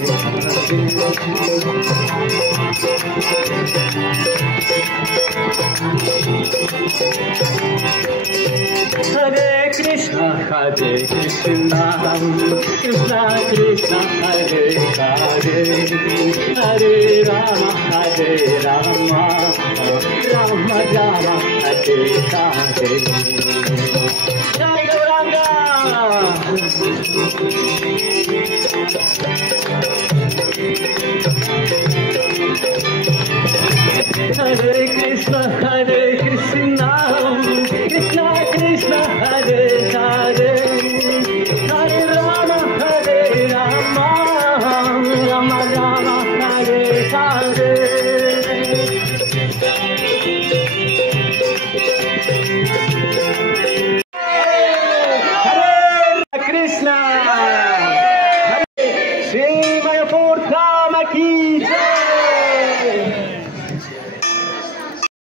Hare Krishna, Hare Krishna, Krishna Krishna, Hare Hare, Hare Rama, Hare Rama, Rama Rama, Hare Hare. Jai Gauranga. Hare Krishna, Hare Krishna, Krishna Krishna, Hare Hare, Hare Rama, Hare Rama, Rama Rama, Hare Hare. Hare Krishna, Hare Shiva Purtama ki jai.